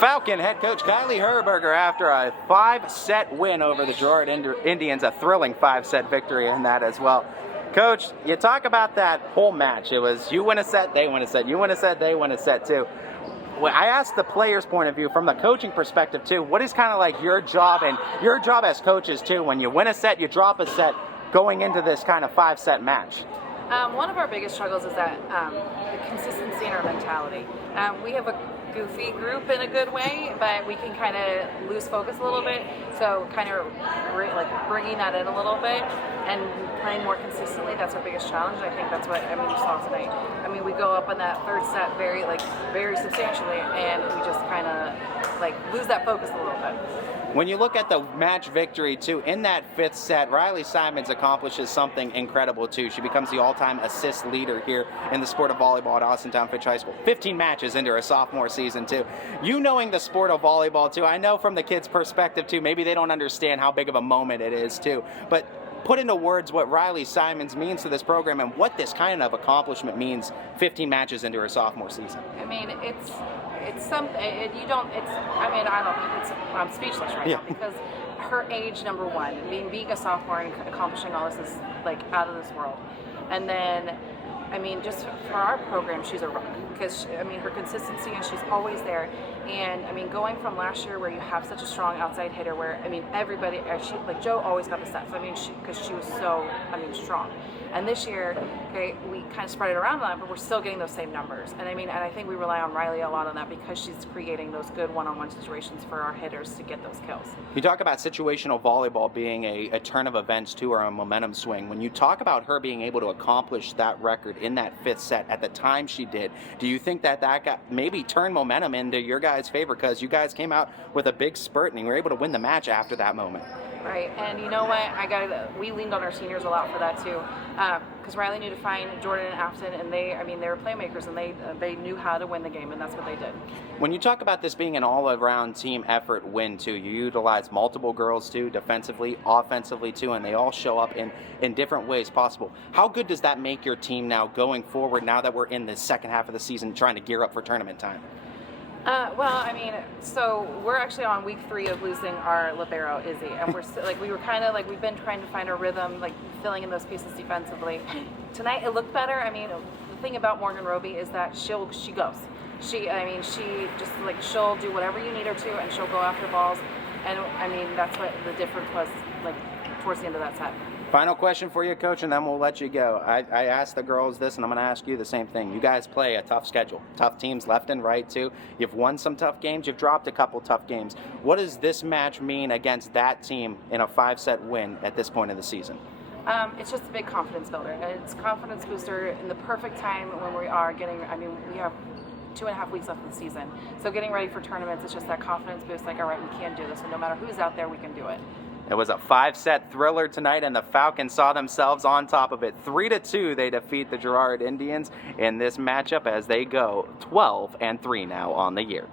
Falcon head coach Kylee Herberger after a 5-set win over the Girard Indians, a thrilling 5-set victory in that as well. Coach, you talk about that whole match. It was you win a set, they win a set. You win a set, they win a set too. Well, I asked the players' point of view from the coaching perspective too. What is kind of like your job and your job as coaches too? When you win a set, you drop a set going into this kind of 5-set match. One of our biggest struggles is that the consistency in our mentality. We have a goofy group in a good way, but we can kind of lose focus a little bit. So kind of bringing that in a little bit and playing more consistently, that's our biggest challenge. I think that's what you saw tonight. I mean, we go up in that third set very substantially, and we just kind of lose that focus a little bit. When you look at the match victory, too, in that 5th set, Riley Simons accomplishes something incredible, too. She becomes the all-time assist leader here in the sport of volleyball at Austintown Fitch High School. 15 matches into her sophomore season, too. You knowing the sport of volleyball, too, I know from the kids' perspective, too, maybe they don't understand how big of a moment it is, too. But put into words what Riley Simons means to this program and what this kind of accomplishment means 15 matches into her sophomore season. I mean, it's something, I'm speechless right now because her age, number one, being a sophomore and accomplishing all this is out of this world. And then, just for our program, she's a rock because, her consistency and she's always there. And, going from last year where you have such a strong outside hitter where, everybody, Joe always got the sets, because she was so, strong. And this year, okay, we kind of spread it around a lot, but we're still getting those same numbers. And and I think we rely on Riley a lot on that because she's creating those good one-on-one situations for our hitters to get those kills. You talk about situational volleyball being a turn of events too, or a momentum swing. When you talk about her being able to accomplish that record in that 5th set at the time she did, do you think that got maybe turned momentum into your guys' favor because you guys came out with a big spurt and you were able to win the match after that moment? Right, and you know what? We leaned on our seniors a lot for that too, because Riley knew to find Jordan and Afton, and they were playmakers, and they knew how to win the game, and that's what they did. When you talk about this being an all-around team effort win too, you utilize multiple girls too, defensively, offensively too, and they all show up in different ways possible. How good does that make your team now going forward? Now that we're in the second half of the season, trying to gear up for tournament time. So we're actually on week 3 of losing our libero, Izzy, and we're still, we've been trying to find a rhythm, filling in those pieces defensively. Tonight it looked better. The thing about Morgan Roby is that she goes. She just she'll do whatever you need her to, and she'll go after balls. And that's what the difference was towards the end of that set. Final question for you, Coach, and then we'll let you go. I asked the girls this, and I'm going to ask you the same thing. You guys play a tough schedule. Tough teams left and right, too. You've won some tough games. You've dropped a couple tough games. What does this match mean against that team in a 5-set win at this point of the season? It's just a big confidence builder. It's a confidence booster in the perfect time when we are getting, we have 2.5 weeks left of the season. So getting ready for tournaments, it's just that confidence boost, all right, we can do this. And no matter who's out there, we can do it. It was a 5-set thriller tonight, and the Falcons saw themselves on top of it. 3-2, they defeat the Girard Indians in this matchup as they go 12-3 now on the year.